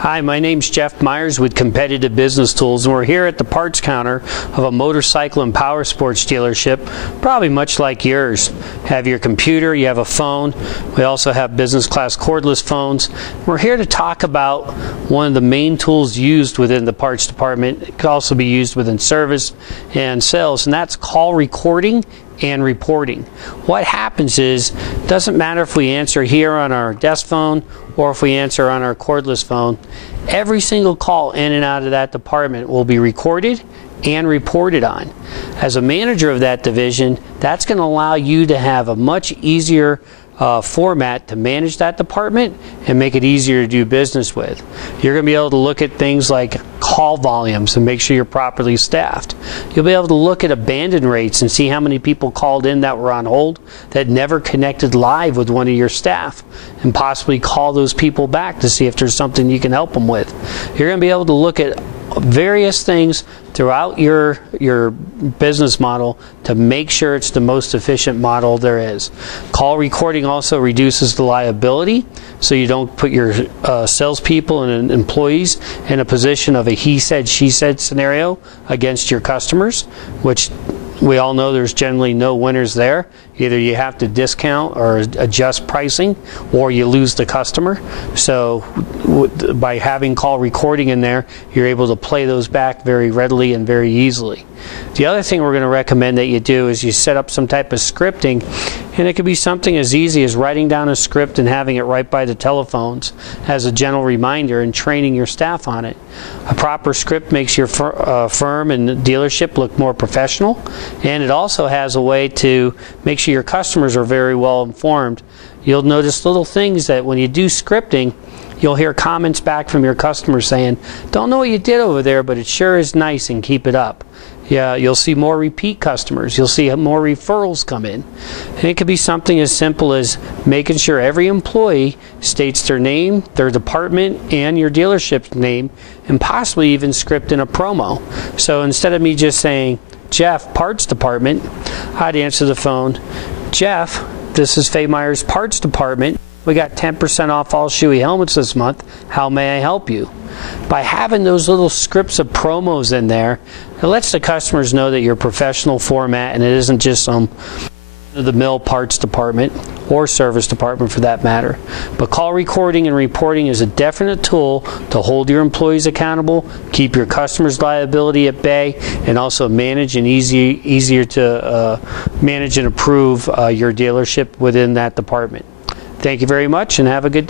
Hi, my name's Jeff Myers with Competitive Business Tools, and we're here at the parts counter of a motorcycle and power sports dealership, probably much like yours. Have your computer, you have a phone. We also have business class cordless phones. We're here to talk about one of the main tools used within the parts department. It could also be used within service and sales, and that's call recording and reporting. What happens is, it doesn't matter if we answer here on our desk phone or if we answer on our cordless phone, every single call in and out of that department will be recorded and reported on. As a manager of that division, that's going to allow you to have a much easier format to manage that department and make it easier to do business with. You're going to be able to look at things like call volumes and make sure you're properly staffed. You'll be able to look at abandon rates and see how many people called in that were on hold that never connected live with one of your staff, and possibly call those people back to see if there's something you can help them with. You're going to be able to look at various things throughout your business model to make sure it's the most efficient model there is. Call recording also reduces the liability, so you don't put your salespeople and employees in a position of a he said, she said scenario against your customers, which we all know there's generally no winners there. Either you have to discount or adjust pricing, or you lose the customer. So by having call recording in there, you're able to play those back very readily and very easily. The other thing we're going to recommend that you do is you set up some type of scripting, and it could be something as easy as writing down a script and having it right by the telephones as a gentle reminder and training your staff on it. A proper script makes your firm and dealership look more professional, and it also has a way to make sure your customers are very well informed. You'll notice little things that when you do scripting, you'll hear comments back from your customers saying, "Don't know what you did over there, but it sure is nice, and keep it up." Yeah, you'll see more repeat customers. You'll see more referrals come in. And it could be something as simple as making sure every employee states their name, their department, and your dealership's name, and possibly even script in a promo. So instead of me just saying, "Jeff, parts department," I'd answer the phone, "Jeff, this is Fay Myers Parts Department. We got 10% off all Shoei helmets this month. How may I help you?" By having those little scripts of promos in there, it lets the customers know that you're a professional format and it isn't just some the mill parts department or service department for that matter. But call recording and reporting is a definite tool to hold your employees accountable, keep your customers' liability at bay, and also manage and easier to manage and approve your dealership within that department. Thank you very much, and have a good day.